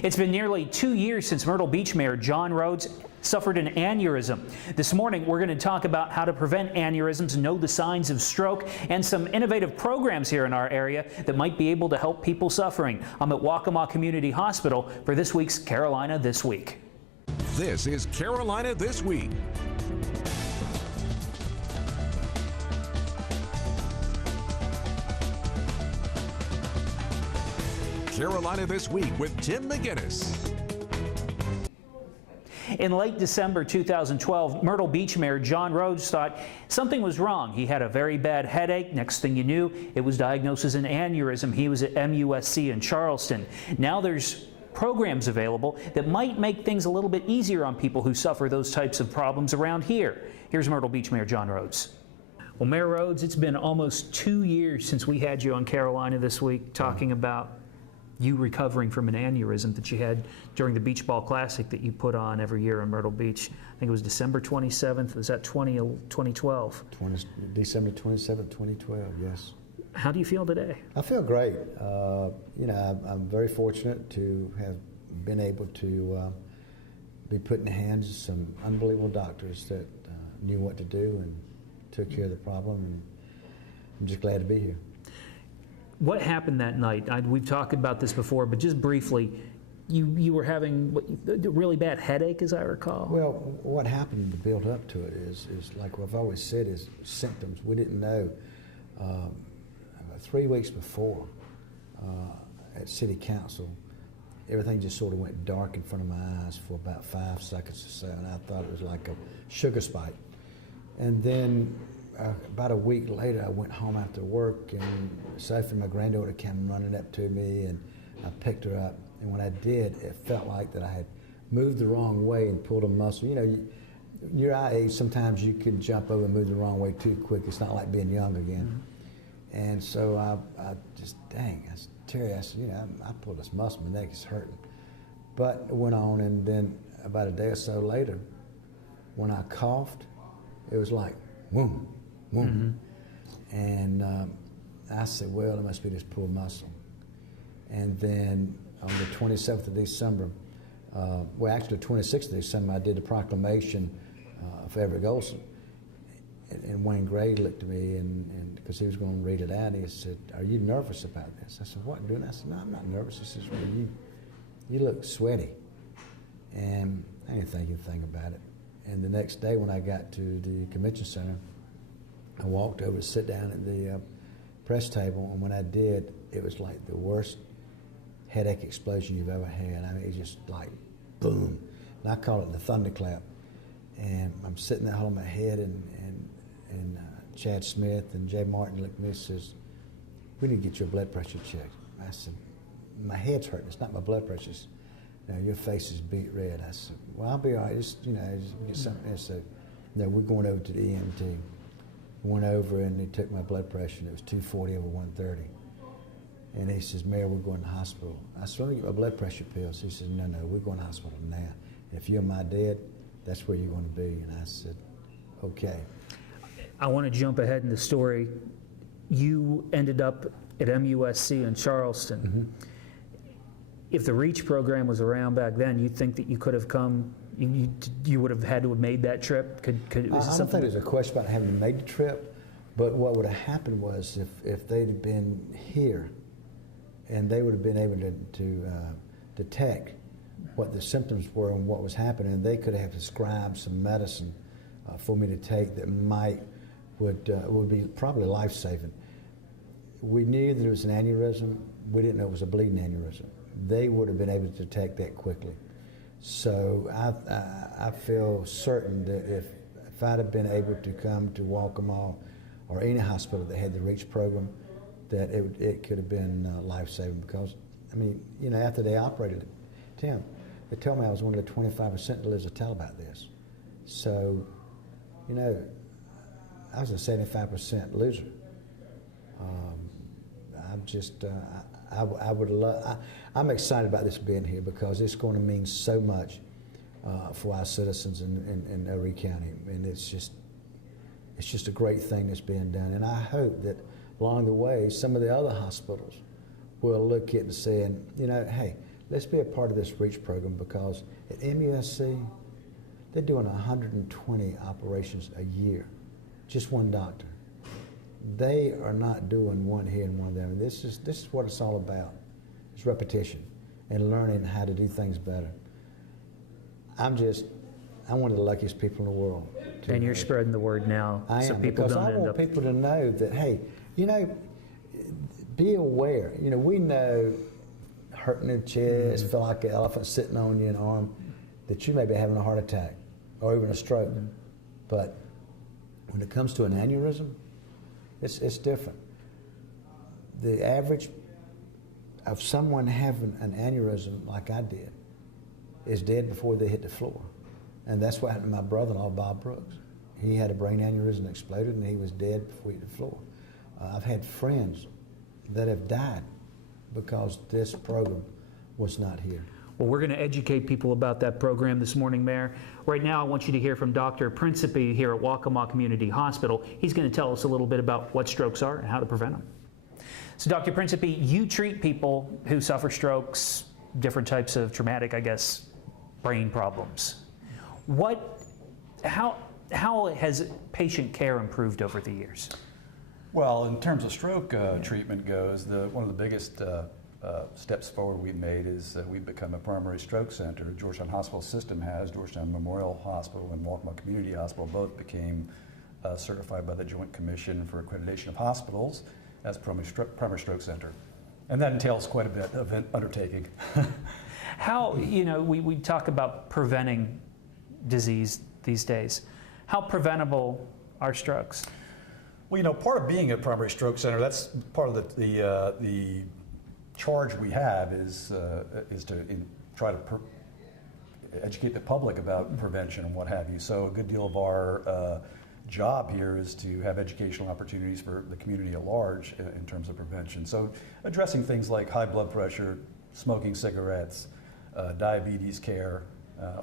It's been nearly 2 years since Myrtle Beach Mayor John Rhodes suffered an aneurysm. This morning, we're going to talk about how to prevent aneurysms, know the signs of stroke, and some innovative programs here in our area that might be able to help people suffering. I'm at Waccamaw Community Hospital for this week's Carolina This Week. This is Carolina This Week. Carolina This Week with Tim McGinnis. In late December 2012, Myrtle Beach Mayor John Rhodes thought something was wrong. He had a very bad headache. Next thing you knew, it was diagnosed as an aneurysm. He was at MUSC in Charleston. Now there's programs available that might make things a little bit easier on people who suffer those types of problems around here. Here's Myrtle Beach Mayor John Rhodes. Well, Mayor Rhodes, it's been almost 2 years since we had you on Carolina This Week talking about you recovering from an aneurysm that you had during the Beach Ball Classic that you put on every year in Myrtle Beach. I think it was December 27th. Was that 2012? December 27th, 2012, yes. How do you feel today? I feel great. You know, I'm very fortunate to have been able to be put in the hands of some unbelievable doctors that knew what to do and took care of the problem, and I'm just glad to be here. What happened that night? We've talked about this before, but just briefly, you were having a really bad headache, as I recall. Well, what happened to build up to it is like I've always said, is symptoms. We didn't know. About 3 weeks before, at City Council, everything just sort of went dark in front of my eyes for about 5 seconds or so, and I thought it was like a sugar spike. And then about a week later, I went home after work, and Sophie, my granddaughter, came running up to me, and I picked her up. And when I did, it felt like that I had moved the wrong way and pulled a muscle. You know, your age, sometimes you can jump over and move the wrong way too quick. It's not like being young again. Mm-hmm. And so I just, dang, I said, Terry, I said, you know, I pulled this muscle, my neck is hurting. But it went on, and then about a day or so later, when I coughed, it was like, whoom. Mm-hmm. And I said, well, it must be this pulled muscle. And then on the 27th of December, well, actually the 26th of December, I did a proclamation for Everett Golson. And Wayne Gray looked at me, and because he was going to read it out, he said, are you nervous about this? I said, what, doing that? I said, no, I'm not nervous. He says, well, you look sweaty. And I didn't think anything about it. And the next day when I got to the convention center, I walked over to sit down at the press table, and when I did, it was like the worst headache explosion you've ever had. I mean, it just like boom. And I call it the thunderclap. And I'm sitting there holding my head, and Chad Smith and Jay Martin looked at me and says, we need to get your blood pressure checked. I said, my head's hurting. It's not my blood pressure. You know, your face is beet red. I said, well, I'll be all right. Just, you know, just get something. And so, no, we're going over to the EMT. Went over, and he took my blood pressure, and it was 240 over 130. And he says, Mayor, we're going to the hospital. I said, let me get my blood pressure pills. He says, no, we're going to the hospital now. And if you're my dad, that's where you're going to be. And I said, okay. I want to jump ahead in the story. You ended up at MUSC in Charleston. Mm-hmm. If the REACH program was around back then, you think that you could have come, you would have had to have made that trip? I don't think there's a question about having made the trip, but what would have happened was if they'd have been here and they would have been able to detect what the symptoms were and what was happening, they could have prescribed some medicine for me to take that would be probably life-saving. We knew that it was an aneurysm. We didn't know it was a bleeding aneurysm. They would have been able to detect that quickly. So I feel certain that if I'd have been able to come to Waccamaw or any hospital that had the REACH program, that it could have been life-saving, because, I mean, you know, after they operated it, Tim, they told me I was one of the 25% that lives to tell about this. So, you know, I was a 75% loser. I'm excited about this being here, because it's going to mean so much for our citizens in Erie County, and it's just a great thing that's being done. And I hope that along the way, some of the other hospitals will look at it and saying, you know, hey, let's be a part of this REACH program, because at MUSC, they're doing 120 operations a year, just one doctor. They are not doing one here and one there. I mean, this is what it's all about. It's repetition and learning how to do things better. I'm one of the luckiest people in the world. And you're spreading the word now, I so am, people because don't I end want up. people to know that, hey, you know, be aware. You know, we know hurting the chest, feel like an elephant sitting on your arm, that you may be having a heart attack or even a stroke. But when it comes to an aneurysm, it's different. The average of someone having an aneurysm like I did is dead before they hit the floor. And that's what happened to my brother-in-law, Bob Brooks. He had a brain aneurysm that exploded, and he was dead before he hit the floor. I've had friends that have died because this program was not here. Well, we're going to educate people about that program this morning, Mayor. Right now, I want you to hear from Dr. Principe here at Waccamaw Community Hospital. He's going to tell us a little bit about what strokes are and how to prevent them. So, Dr. Principe, you treat people who suffer strokes, different types of traumatic, I guess, brain problems. How has patient care improved over the years? Well, in terms of stroke treatment goes, one of the biggest steps forward we've made is that we've become a primary stroke center. Georgetown Hospital System has. Georgetown Memorial Hospital and Waccamaw Community Hospital both became certified by the Joint Commission for Accreditation of Hospitals as primary stroke center. And that entails quite a bit of undertaking. How, you know, we talk about preventing disease these days. How preventable are strokes? Well, you know, part of being a primary stroke center, that's part of the charge we have is to try to educate the public about prevention and what have you. So a good deal of our job here is to have educational opportunities for the community at large in terms of prevention. So addressing things like high blood pressure, smoking cigarettes, diabetes care,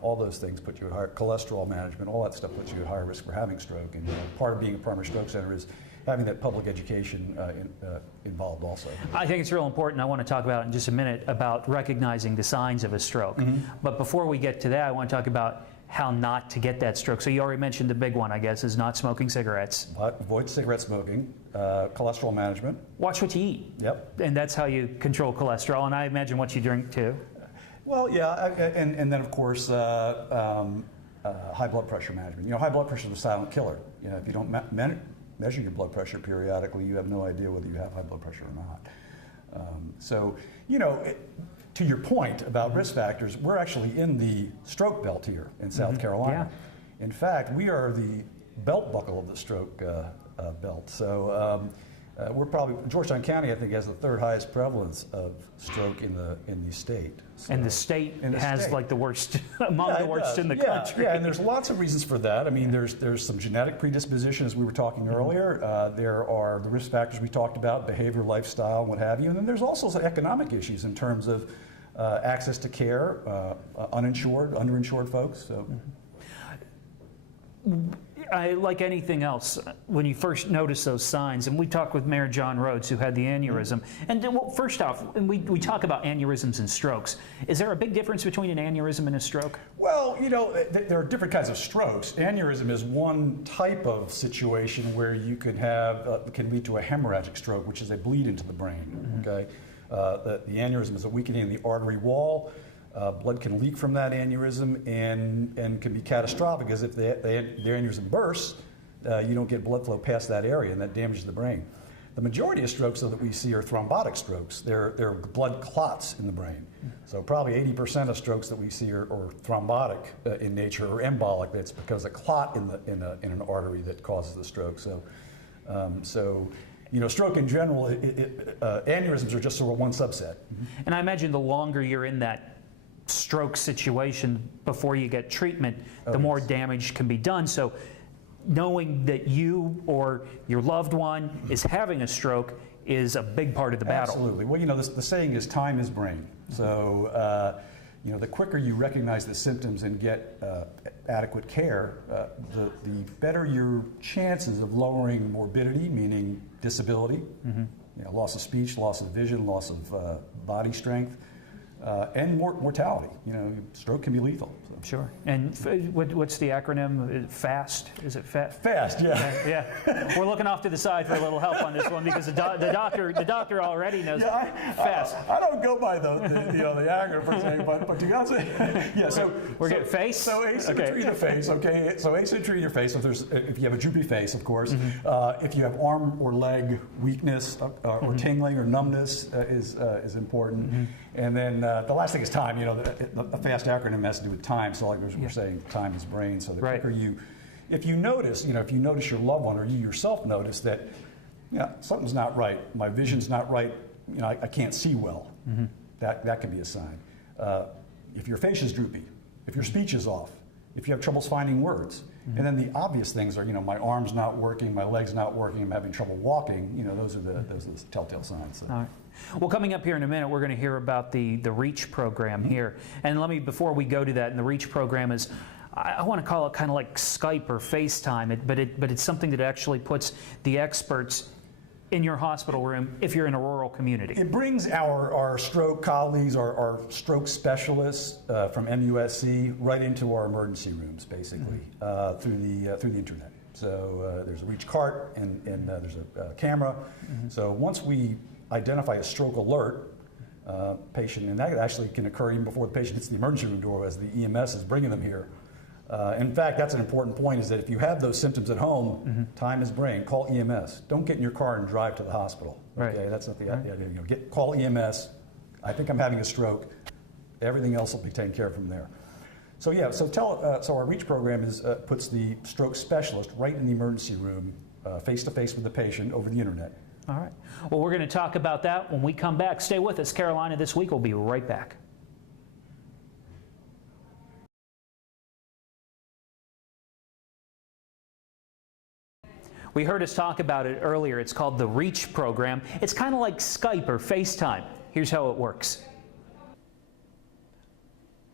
all those things put you at higher, cholesterol management, all that stuff puts you at higher risk for having stroke. And part of being a primary stroke center is having that public education involved also. I think it's real important. I want to talk about in just a minute about recognizing the signs of a stroke. But before we get to that, I want to talk about how not to get that stroke. So you already mentioned the big one, I guess, is not smoking cigarettes. Avoid cigarette smoking, cholesterol management. Watch what you eat. Yep. And that's how you control cholesterol, and I imagine what you drink too. Well, yeah, and then of course high blood pressure management. You know, high blood pressure is a silent killer. You know, if you don't measure your blood pressure periodically, you have no idea whether you have high blood pressure or not. So, you know, to your point about risk factors, we're actually in the stroke belt here in South Carolina. Yeah. In fact, we are the belt buckle of the stroke belt. So we're probably, Georgetown County, I think, has the third highest prevalence of stroke in the state. So, and the state has like the worst, among the worst in the country. Yeah, and there's lots of reasons for that. I mean, there's some genetic predisposition, as we were talking earlier. There are the risk factors we talked about, behavior, lifestyle, and what have you. And then there's also some economic issues in terms of access to care, uninsured, underinsured folks. So. Like anything else, when you first notice those signs, and we talked with Mayor John Rhodes, who had the aneurysm, and well, first off, and we talk about aneurysms and strokes. Is there a big difference between an aneurysm and a stroke? Well, you know, there are different kinds of strokes. Aneurysm is one type of situation where you could have, can lead to a hemorrhagic stroke, which is a bleed into the brain, okay? The aneurysm is a weakening of the artery wall. Blood can leak from that aneurysm and can be catastrophic, because if the aneurysm bursts, you don't get blood flow past that area, and that damages the brain. The majority of strokes, though, that we see are thrombotic strokes. They're blood clots in the brain. So probably 80% of strokes that we see are thrombotic in nature, or embolic. That's because a clot in an artery that causes the stroke. So, you know, stroke in general, aneurysms are just sort of one subset. And I imagine the longer you're in that stroke situation before you get treatment, the more damage can be done. So knowing that you or your loved one is having a stroke is a big part of the battle. Absolutely. Well, you know, the saying is time is brain. So, you know, the quicker you recognize the symptoms and get adequate care, the better your chances of lowering morbidity, meaning disability, you know, loss of speech, loss of vision, loss of body strength, and mortality. You know, stroke can be lethal. So. Sure. And what's the acronym? FAST? Is it FAST? Fast, yeah. Yeah. We're looking off to the side for a little help on this one because the doctor already knows FAST. I don't go by the acronym per se, but you got to say, yeah. So we're getting face. So asymmetry in the face. Okay. So asymmetry in your face. If you have a droopy face, of course. If you have arm or leg weakness or tingling or numbness is important. And then the last thing is time. You know, the FAST acronym has to do with time. So like we're saying, time is brain. So the quicker if you notice your loved one or you yourself notice that, something's not right. My vision's not right. You know, I can't see well. That can be a sign. If your face is droopy, if your speech is off, if you have troubles finding words, and then the obvious things are, my arm's not working, my leg's not working, I'm having trouble walking. Those are the telltale signs. So. All right. Well, coming up here in a minute, we're going to hear about the REACH program here. And before we go to that, and the REACH program is, I want to call it kind of like Skype or FaceTime, but it's something that actually puts the experts in your hospital room if you're in a rural community. It brings our stroke colleagues, our stroke specialists from MUSC right into our emergency rooms, basically, through the internet. So there's a REACH cart and there's a camera. So once we identify a stroke alert patient, and that actually can occur even before the patient hits the emergency room door as the EMS is bringing them here. In fact, that's an important point, is that if you have those symptoms at home, time is brain, call EMS. Don't get in your car and drive to the hospital. Okay, right. That's not the idea. Call EMS. I think I'm having a stroke. Everything else will be taken care of from there. So so our REACH program puts the stroke specialist right in the emergency room, face to face with the patient over the internet. All right. Well, we're going to talk about that when we come back. Stay with us. Carolina This Week. We'll be right back. We heard us talk about it earlier. It's called the REACH program. It's kind of like Skype or FaceTime. Here's how it works.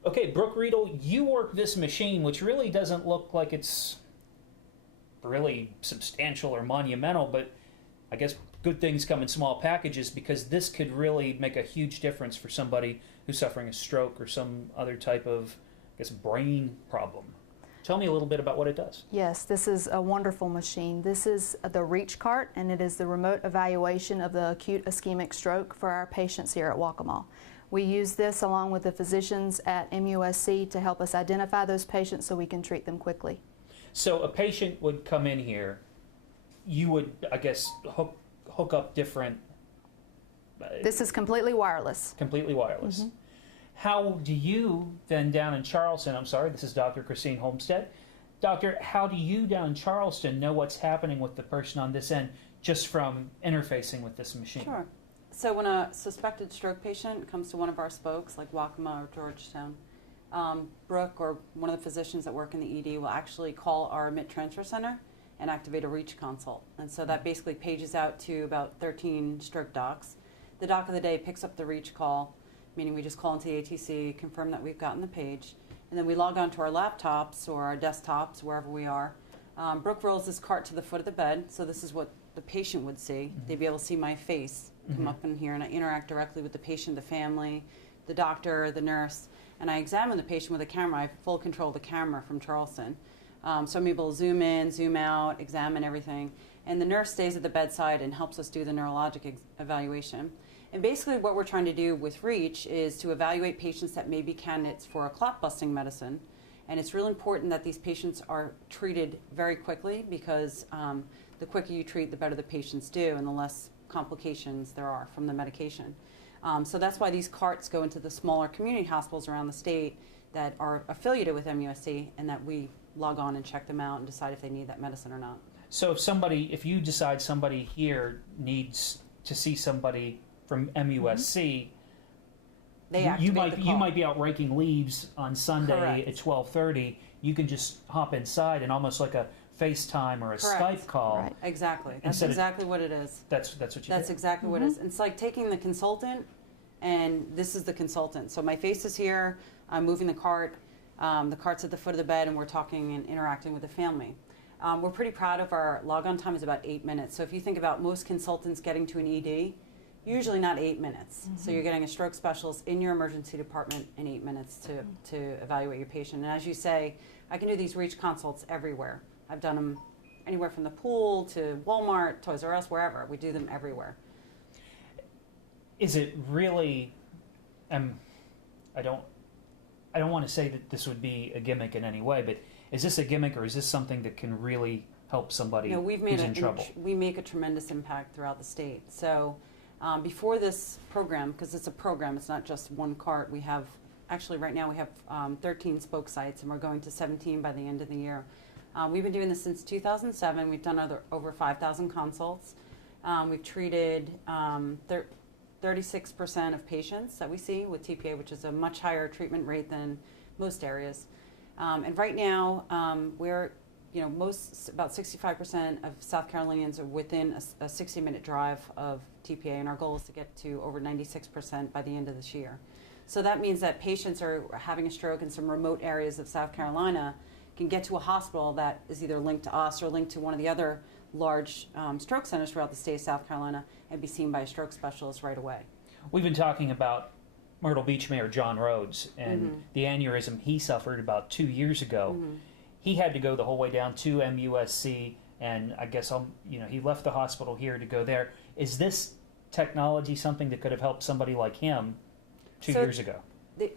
Okay, Brooke Riedel, you work this machine, which really doesn't look like it's really substantial or monumental, but I guess good things come in small packages, because this could really make a huge difference for somebody who's suffering a stroke or some other type of, brain problem. Tell me a little bit about what it does. Yes, this is a wonderful machine. This is the REACH cart, and it is the remote evaluation of the acute ischemic stroke for our patients here at Waccamaw. We use this along with the physicians at MUSC to help us identify those patients so we can treat them quickly. So a patient would come in here, you would, hook up different... This is completely wireless. Completely wireless. How do you then down in Charleston, I'm sorry, this is Dr. Christine Homestead. Doctor, how do you down in Charleston know what's happening with the person on this end just from interfacing with this machine? Sure. So when a suspected stroke patient comes to one of our spokes, like Waccamaw or Georgetown, Brooke or one of the physicians that work in the ED will actually call our admit transfer center and activate a REACH consult. And so that basically pages out to about 13 stroke docs. The doc of the day picks up the REACH call, meaning we just call into the ATC, confirm that we've gotten the page, and then we log on to our laptops or our desktops, wherever we are. Brooke rolls this cart to the foot of the bed, so this is what the patient would see. They'd be able to see my face come up in here, and I interact directly with the patient, the family, the doctor, the nurse, and I examine the patient with a camera. I have full control of the camera from Charleston. So I'm able to zoom in, zoom out, examine everything, and the nurse stays at the bedside and helps us do the neurologic evaluation. And basically what we're trying to do with REACH is to evaluate patients that may be candidates for a clot-busting medicine. And it's really important that these patients are treated very quickly, because the quicker you treat, the better the patients do and the less complications there are from the medication. So that's why these carts go into the smaller community hospitals around the state that are affiliated with MUSC, and that we log on and check them out and decide if they need that medicine or not. So if you decide somebody here needs to see somebody from MUSC, you might be out raking leaves on Sunday Correct. At 12:30. You can just hop inside and almost like a FaceTime or a Correct. Skype call. Right. Exactly. That's exactly what it is. That's what you That's do. exactly what it is. It's like taking the consultant, and this is the consultant. So my face is here, I'm moving the cart's at the foot of the bed, and we're talking and interacting with the family. We're pretty proud of our log-on time is about 8 minutes. So if you think about most consultants getting to an ED, usually not 8 minutes. So you're getting a stroke specialist in your emergency department in 8 minutes to evaluate your patient. And as you say, I can do these reach consults everywhere. I've done them anywhere from the pool to Walmart, Toys R Us, wherever. We do them everywhere. Is it really, I don't want to say that this would be a gimmick in any way, but is this a gimmick or is this something that can really help somebody You know, who's in trouble? We make a tremendous impact throughout the state. So before this program, because it's a program, it's not just one cart, we have, actually right now we have 13 spoke sites and we're going to 17 by the end of the year. We've been doing this since 2007. We've done over 5,000 consults. We've treated 36% of patients that we see with TPA, which is a much higher treatment rate than most areas. And right now, we're, you know, about 65% of South Carolinians are within a 60-minute drive of TPA, and our goal is to get to over 96% by the end of this year. So that means that patients are having a stroke in some remote areas of South Carolina can get to a hospital that is either linked to us or linked to one of the other large stroke centers throughout the state of South Carolina and be seen by a stroke specialist right away. We've been talking about Myrtle Beach Mayor John Rhodes and the aneurysm he suffered about 2 years ago. He had to go the whole way down to MUSC, and I guess he left the hospital here to go there. Is this technology something that could have helped somebody like him 2 years ago?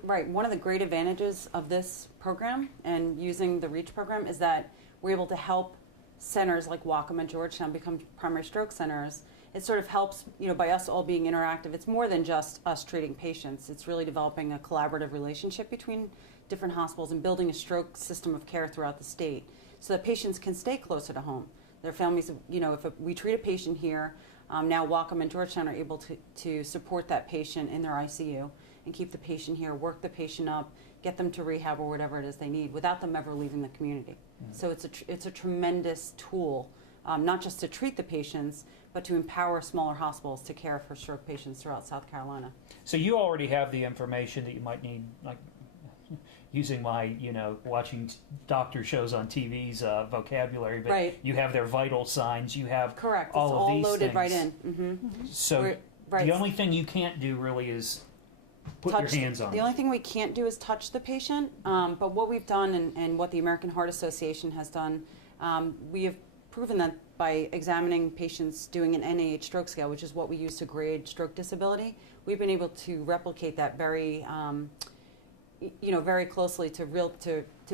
Right. One of the great advantages of this program and using the REACH program is that we're able to help centers like Waccamaw and Georgetown become primary stroke centers. It sort of helps, you know, by us all being interactive. It's more than just us treating patients. It's really developing a collaborative relationship between different hospitals and building a stroke system of care throughout the state so that patients can stay closer to home. Their families, you know, if we treat a patient here, now Waccamaw and Georgetown are able to support that patient in their ICU and keep the patient here, work the patient up, get them to rehab or whatever it is they need without them ever leaving the community. So it's a tremendous tool, not just to treat the patients, but to empower smaller hospitals to care for stroke patients throughout South Carolina. So you already have the information that you might need, like using my, you know, watching doctor shows on TV's vocabulary, but Right. you have their vital signs, you have Correct. all It's of all these loaded things. right in. So Right. the only thing you can't do really is put your hands on The it. only thing we can't do is touch the patient, but what we've done and what the American Heart Association has done, we have proven that by examining patients doing an NIH stroke scale, which is what we use to grade stroke disability, we've been able to replicate that very, you know, very closely to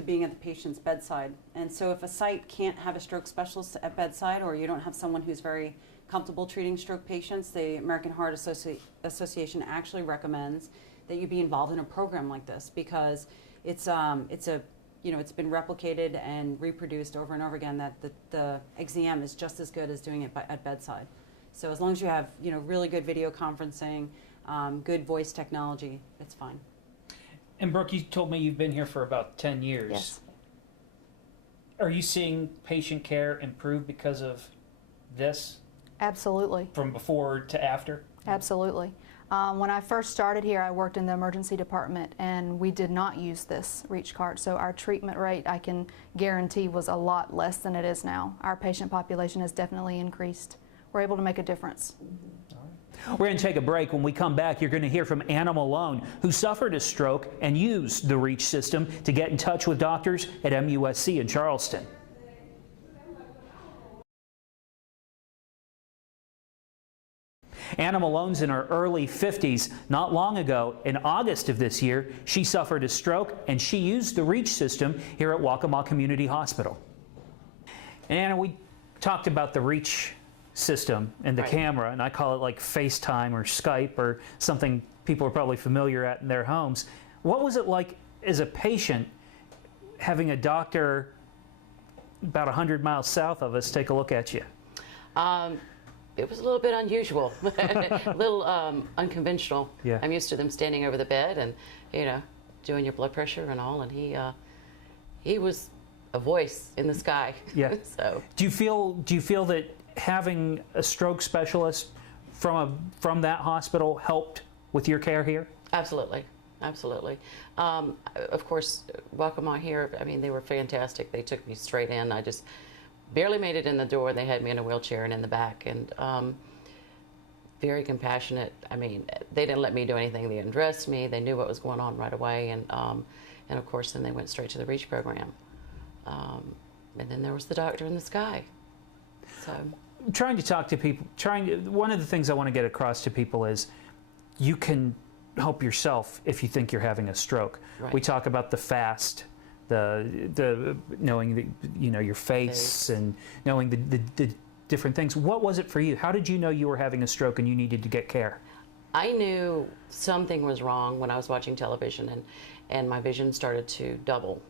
being at the patient's bedside. And so if a site can't have a stroke specialist at bedside, or you don't have someone who's very comfortable treating stroke patients, the American Heart Association actually recommends that you be involved in a program like this because it's you know, it's been replicated and reproduced over and over again that the exam is just as good as doing it at bedside. So as long as you have, you know, really good video conferencing, good voice technology, it's fine. And Brooke, you told me you've been here for about 10 years. Yes. Are you seeing patient care improve because of this Absolutely. from before to after? Absolutely. When I first started here, I worked in the emergency department, and we did not use this REACH cart. So our treatment rate, I can guarantee, was a lot less than it is now. Our patient population has definitely increased. We're able to make a difference. We're going to take a break. When we come back, you're going to hear from Anna Malone, who suffered a stroke and used the REACH system to get in touch with doctors at MUSC in Charleston. Anna Malone's in her early 50s. Not long ago, in August of this year, she suffered a stroke and she used the REACH system here at Waccamaw Community Hospital. And Anna, we talked about the REACH system and the camera, and I call it like FaceTime or Skype or something people are probably familiar at in their homes. What was it like as a patient having a doctor about 100 miles south of us take a look at you? It was a little bit unusual, a little unconventional. Yeah. I'm used to them standing over the bed and, you know, doing your blood pressure and all, and he was a voice in the sky. Yeah. So. Do you feel that having a stroke specialist from that hospital helped with your care here? Absolutely, absolutely. Of course, Waccamaw here, I mean, they were fantastic. They took me straight in. I just barely made it in the door. They had me in a wheelchair and in the back. And very compassionate. I mean, they didn't let me do anything. They undressed me. They knew what was going on right away, and of course, then they went straight to the REACH program. And then there was the doctor in the sky. So, Trying to talk to people, one of the things I want to get across to people is you can help yourself if you think you're having a stroke. Right. We talk about the fast, the knowing your face and knowing the different things. What was it for you? How did you know you were having a stroke and you needed to get care? I knew something was wrong when I was watching television, and my vision started to double,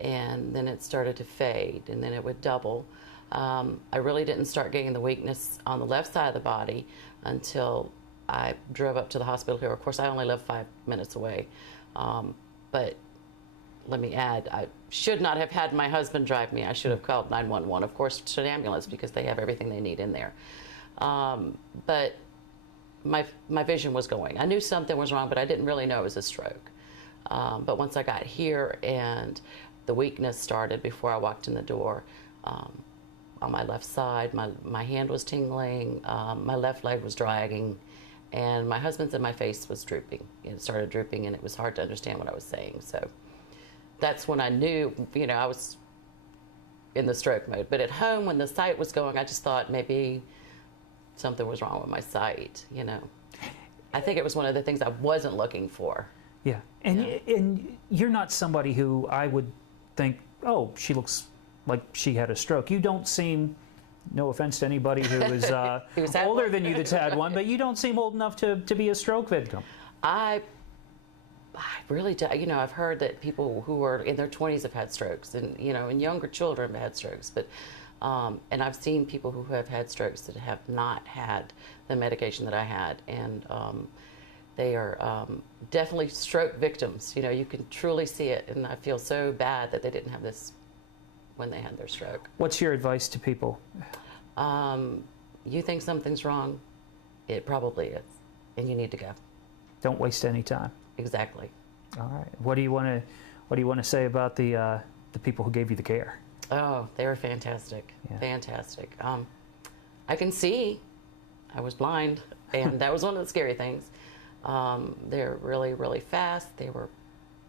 and then it started to fade, and then it would double. I really didn't start getting the weakness on the left side of the body until I drove up to the hospital here. Of course, I only live 5 minutes away, but let me add, I should not have had my husband drive me. I should have called 911, of course, to an ambulance, because they have everything they need in there. But my vision was going. I knew something was wrong, but I didn't really know it was a stroke. But once I got here and the weakness started before I walked in the door, on my left side, my hand was tingling, my left leg was dragging, and my husband's and my face was drooping. It started drooping, and it was hard to understand what I was saying. So that's when I knew, I was in the stroke mode. But at home, when the sight was going, I just thought maybe something was wrong with my sight, I think it was one of the things I wasn't looking for. Yeah, and you're not somebody who I would think, oh, she looks like she had a stroke. You don't seem, no offense to anybody who is older than you that's had one, but you don't seem old enough to be a stroke victim. I really do. I've heard that people who are in their 20s have had strokes, and and younger children have had strokes, but and I've seen people who have had strokes that have not had the medication that I had, and they are definitely stroke victims. You can truly see it, and I feel so bad that they didn't have this when they had their stroke. What's your advice to people? You think something's wrong, it probably is, and you need to go. Don't waste any time. Exactly. All right. What do you want to say about the people who gave you the care? Oh, they were fantastic. Yeah. Fantastic. I can see. I was blind, and that was one of the scary things. They're really, really fast. They were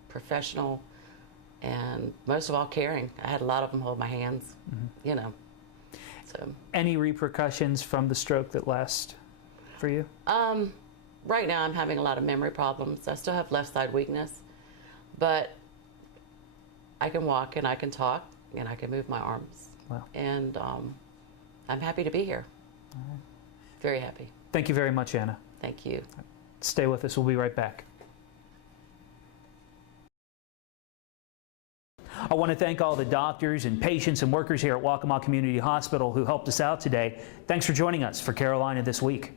professional, and most of all, caring. I had a lot of them hold my hands, So. Any repercussions from the stroke that last for you? Right now, I'm having a lot of memory problems. I still have left side weakness, but I can walk and I can talk and I can move my arms. Wow. And I'm happy to be here. All right. Very happy. Thank you very much, Anna. Thank you. Stay with us. We'll be right back. I want to thank all the doctors and patients and workers here at Waccamaw Community Hospital who helped us out today. Thanks for joining us for Carolina This Week.